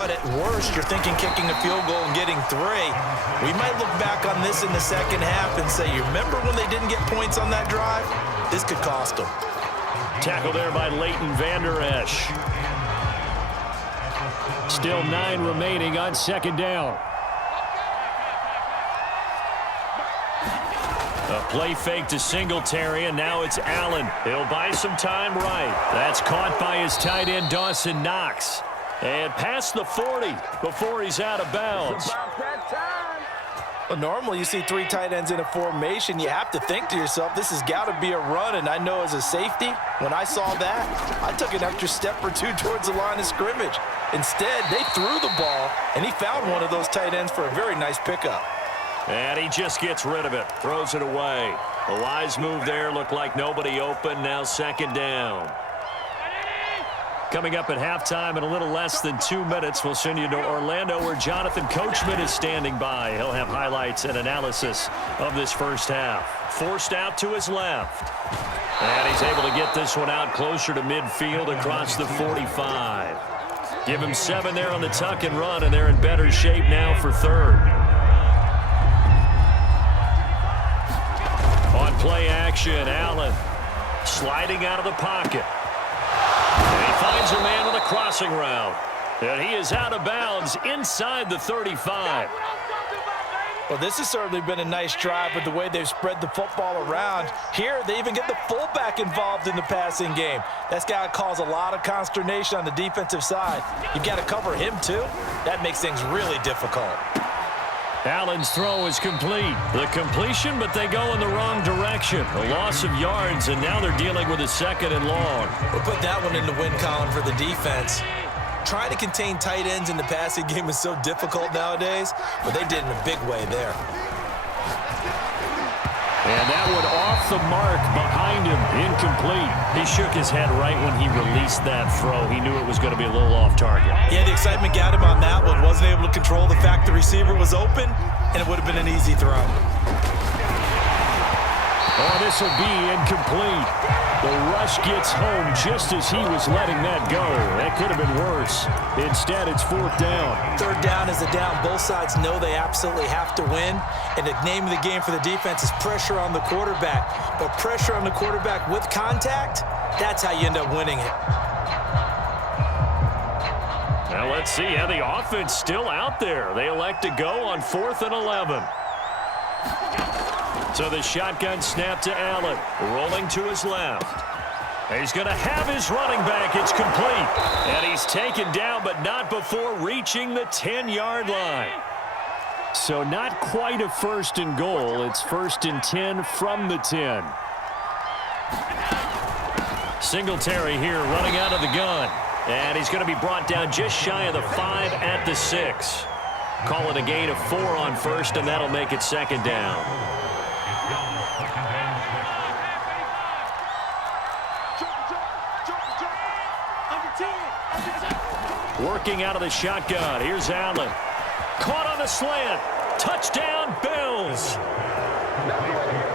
But at worst, you're thinking kicking a field goal and getting 3. We might look back on this in the second half and say, you remember when they didn't get points on that drive? This could cost them. Tackle there by Leighton Vander Esch. Still 9 remaining on second down. A play fake to Singletary, and now it's Allen. He'll buy some time right. That's caught by his tight end, Dawson Knox. And past the 40 before he's out of bounds. Well, normally you see 3 tight ends in a formation. You have to think to yourself, this has got to be a run. And I know as a safety, when I saw that, I took an extra step or 2 towards the line of scrimmage. Instead, they threw the ball, and he found one of those tight ends for a very nice pickup. And he just gets rid of it, throws it away. A wise move there, looked like nobody open, now second down. Coming up at halftime in a little less than 2 minutes, we'll send you to Orlando where Jonathan Coachman is standing by. He'll have highlights and analysis of this first half. Forced out to his left. And he's able to get this one out closer to midfield across the 45. Give him 7 there on the tuck and run, and they're in better shape now for third. On play action, Allen sliding out of the pocket. And he finds a man on the crossing route. And he is out of bounds inside the 35. Well, this has certainly been a nice drive with the way they've spread the football around. Here, they even get the fullback involved in the passing game. That's got to cause a lot of consternation on the defensive side. You've got to cover him, too. That makes things really difficult. Allen's throw is complete. The completion, but they go in the wrong direction. A loss of yards, and now they're dealing with a second and long. We'll put that one in the win column for the defense. Trying to contain tight ends in the passing game is so difficult nowadays, but they did in a big way there. And that one off the mark behind him, incomplete. He shook his head right when he released that throw. He knew it was going to be a little off target. Yeah, the excitement got him on that one. Wasn't able to control the fact the receiver was open, and it would have been an easy throw. Oh, this will be incomplete. The rush gets home just as he was letting that go. That could have been worse. Instead, it's 4th down. 3rd down is a down. Both sides know they absolutely have to win. And the name of the game for the defense is pressure on the quarterback. But pressure on the quarterback with contact, that's how you end up winning it. Now let's see how the offense still out there. They elect to go on 4th and 11. So the shotgun snap to Allen, rolling to his left. He's going to have his running back. It's complete. And he's taken down, but not before reaching the 10-yard line. So not quite a 1st and goal. It's 1st and 10 from the 10. Singletary here running out of the gun. And he's going to be brought down just shy of the 5 at the 6. Call it a gain of 4 on 1st, and that'll make it 2nd down. Working out of the shotgun. Here's Allen. Caught on the slant. Touchdown, Bills.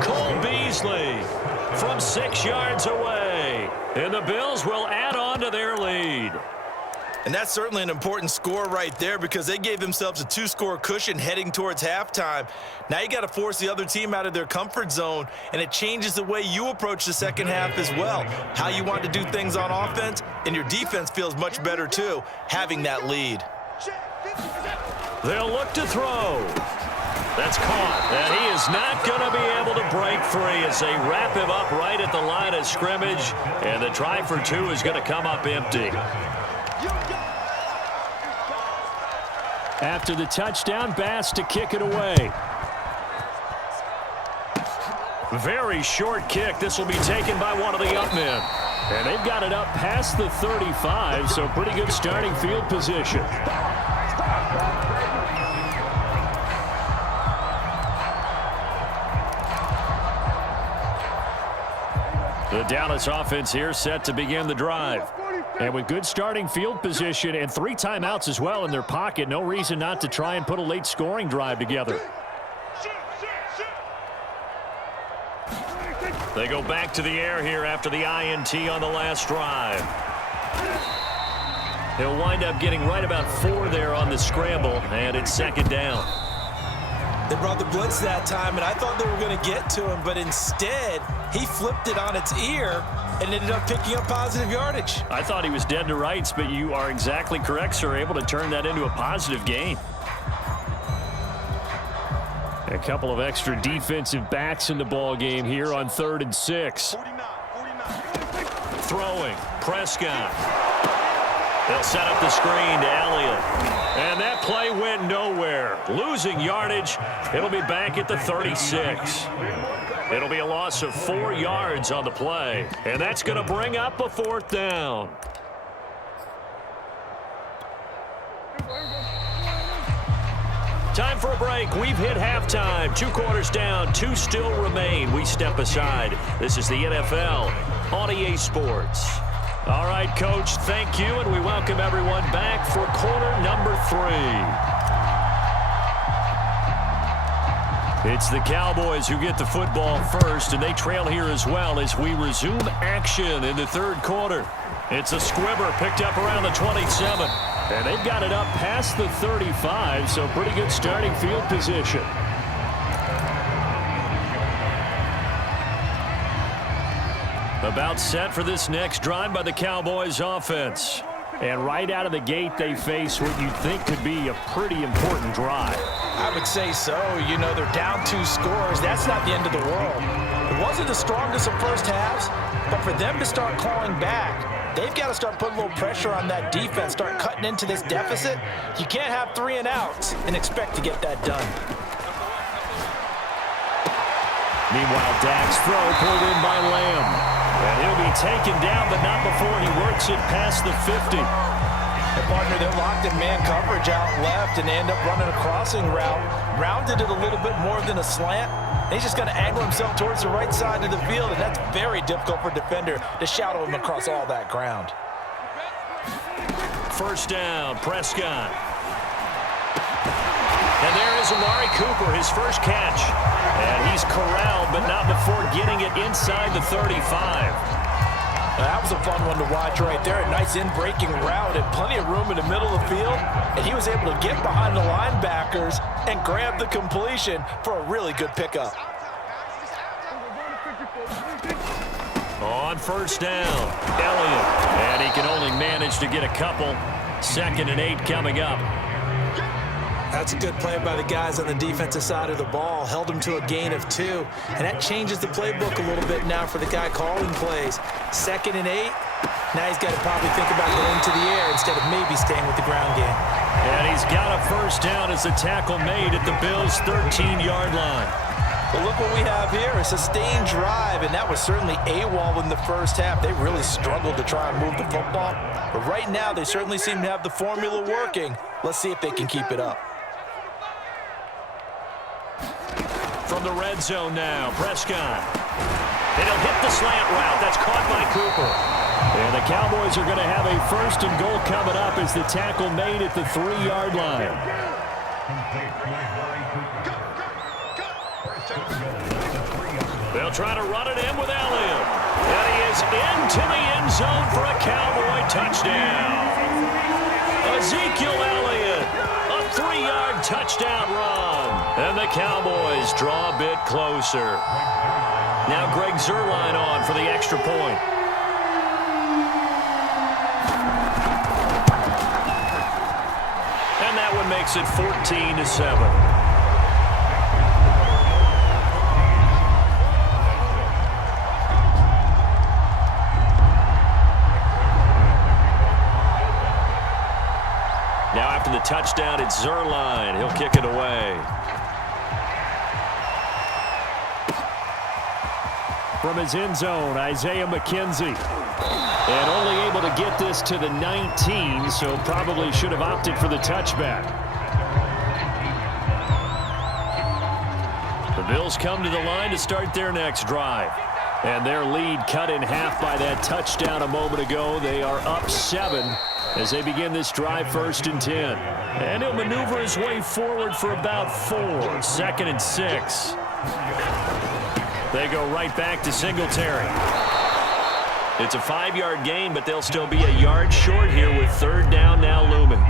Cole Beasley from 6 yards away. And the Bills will add on to their lead. And that's certainly an important score right there because they gave themselves a 2-score cushion heading towards halftime. Now you got to force the other team out of their comfort zone, and it changes the way you approach the second half as well. How you want to do things on offense, and your defense feels much better too, having that lead. They'll look to throw. That's caught. And he is not going to be able to break free as they wrap him up right at the line of scrimmage. And the try for 2 is going to come up empty. After the touchdown, Bass to kick it away. Very short kick. This will be taken by one of the up men. And they've got it up past the 35, so pretty good starting field position. The Dallas offense here set to begin the drive. And with good starting field position and 3 timeouts as well in their pocket, no reason not to try and put a late scoring drive together. They go back to the air here after the INT on the last drive. He'll wind up getting right about 4 there on the scramble, and it's second down. They brought the blitz that time, and I thought they were going to get to him, but instead, he flipped it on its ear and ended up picking up positive yardage. I thought he was dead to rights, but you are exactly correct, sir, able to turn that into a positive gain. A couple of extra defensive backs in the ball game here on 3rd and 6. Throwing, Prescott. They'll set up the screen to Elliott. And that play went nowhere. Losing yardage. It'll be back at the 36. It'll be a loss of 4 yards on the play. And that's going to bring up a 4th down. Time for a break. We've hit halftime. 2 quarters down. 2 still remain. We step aside. This is the NFL on EA Sports. All right, Coach, thank you, and we welcome everyone back for quarter number 3. It's the Cowboys who get the football first, and they trail here as well as we resume action in the 3rd quarter. It's a squibber picked up around the 27, and they've got it up past the 35, so pretty good starting field position. About set for this next drive by the Cowboys offense. And right out of the gate, they face what you'd think could be a pretty important drive. I would say so. You know, they're down 2 scores. That's not the end of the world. It wasn't the strongest of first halves, but for them to start clawing back, they've got to start putting a little pressure on that defense, start cutting into this deficit. You can't have 3 and outs and expect to get that done. Meanwhile, Dak's throw pulled in by Lamb. And he'll be taken down, but not before he works it past the 50. And partner, they're locked in man coverage out left, and they end up running a crossing route. Rounded it a little bit more than a slant. And he's just going to angle himself towards the right side of the field, and that's very difficult for a defender to shadow him across all that ground. 1st down, Prescott. And there is Amari Cooper, his first catch. And he's corralled, but not before getting it inside the 35. That was a fun one to watch right there. A nice in-breaking route and plenty of room in the middle of the field. And he was able to get behind the linebackers and grab the completion for a really good pickup. On 1st down, Elliott. And he can only manage to get a couple. 2nd and 8 coming up. That's a good play by the guys on the defensive side of the ball. Held him to a gain of 2. And that changes the playbook a little bit now for the guy calling plays. 2nd and 8. Now he's got to probably think about going to the air instead of maybe staying with the ground game. And he's got a 1st down as the tackle made at the Bills' 13-yard line. But look what we have here, a sustained drive, and that was certainly AWOL in the first half. They really struggled to try and move the football. But right now, they certainly seem to have the formula working. Let's see if they can keep it up. From the red zone now, Prescott. And he'll hit the slant route. That's caught by Cooper. And the Cowboys are going to have a 1st and goal coming up as the tackle made at the 3-yard line. They'll try to run it in with Elliott. And he is into the end zone for a Cowboy touchdown. Ezekiel Elliott, a 3-yard touchdown run. And the Cowboys draw a bit closer. Now Greg Zuerlein on for the extra point. And that one makes it 14-7. Now after the touchdown, it's Zuerlein. He'll kick it away. From his end zone, Isaiah McKenzie. And only able to get this to the 19, so probably should have opted for the touchback. The Bills come to the line to start their next drive. And their lead cut in half by that touchdown a moment ago. They are up 7 as they begin this drive, 1st and 10. And he'll maneuver his way forward for about 4. 2nd and 6. They go right back to Singletary. It's a 5-yard gain, but they'll still be a yard short here with third down now looming.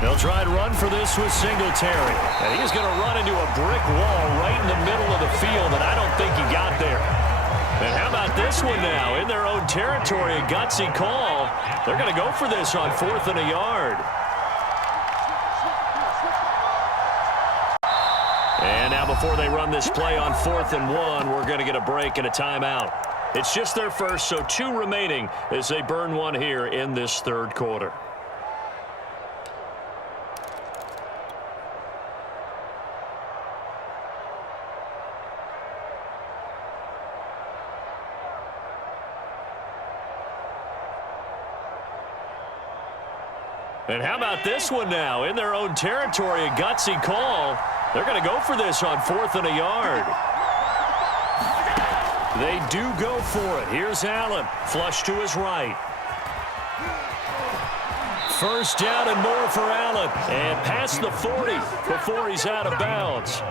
They'll try to run for this with Singletary. And he's going to run into a brick wall right in the middle of the field, and I don't think he got there. And how about this one now? In their own territory, a gutsy call. They're going to go for this on 4th and a yard. And now before they run this play on 4th and 1, we're going to get a break and a timeout. It's just their first, so 2 remaining as they burn one here in this third quarter. And how about this one now? In their own territory, a gutsy call. They're going to go for this on 4th and a yard. They do go for it. Here's Allen. Flush to his right. First down and more for Allen. And past the 40 before he's out of bounds.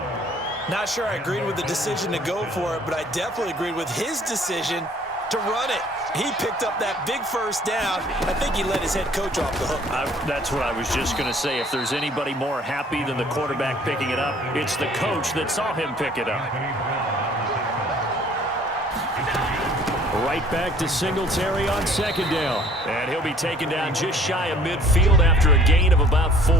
Not sure I agreed with the decision to go for it, but I definitely agreed with his decision to run it. He picked up that big first down. I think he let his head coach off the hook. That's what I was just going to say. If there's anybody more happy than the quarterback picking it up, it's the coach that saw him pick it up. Right back to Singletary on 2nd down. And he'll be taken down just shy of midfield after a gain of about 4.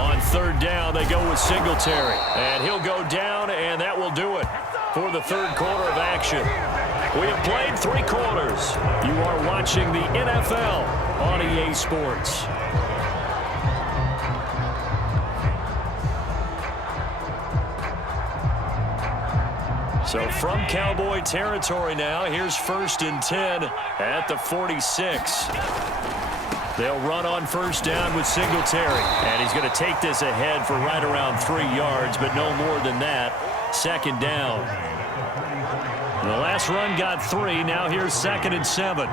On 3rd down, they go with Singletary. And he'll go down, and that will do it for the third quarter of action. We have played 3 quarters. You are watching the NFL on EA Sports. So from Cowboy territory now, here's 1st and 10 at the 46. They'll run on 1st down with Singletary. And he's going to take this ahead for right around 3 yards, but no more than that. 2nd down. The last run got 3. Now here's 2nd and 7.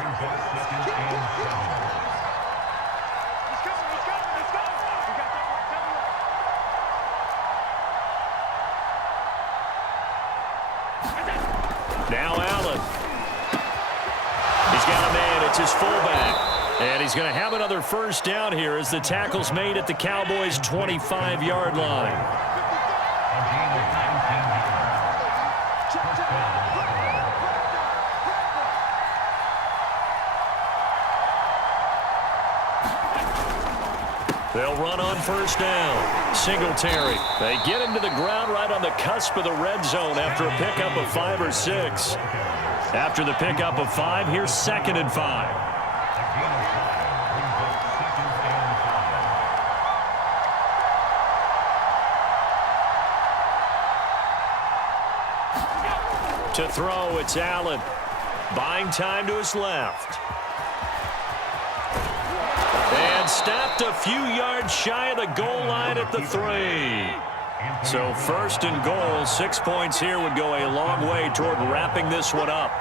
Now Allen. He's got a man. It's his fullback. And he's going to have another 1st down here as the tackle's made at the Cowboys' 25-yard line. They'll run on 1st down. Singletary. They get him to the ground right on the cusp of the red zone after a pickup of 5 or 6. After the pickup of 5, here's 2nd and 5. To throw, it's Allen. Buying time to his left. And stopped a few yards shy of the goal line at the 3. So 1st and goal, 6 points here would go a long way toward wrapping this one up.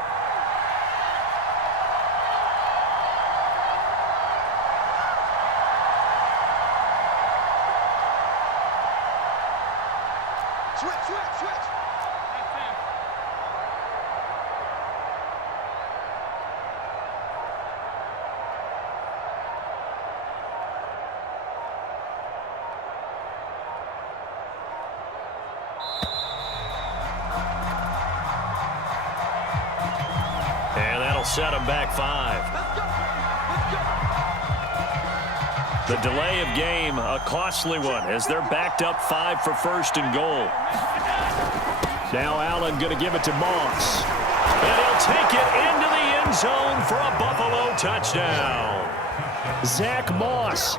Set him back 5. The delay of game, a costly one, as they're backed up 5 for 1st and goal. Now Allen going to give it to Moss. And he'll take it into the end zone for a Buffalo touchdown. Zach Moss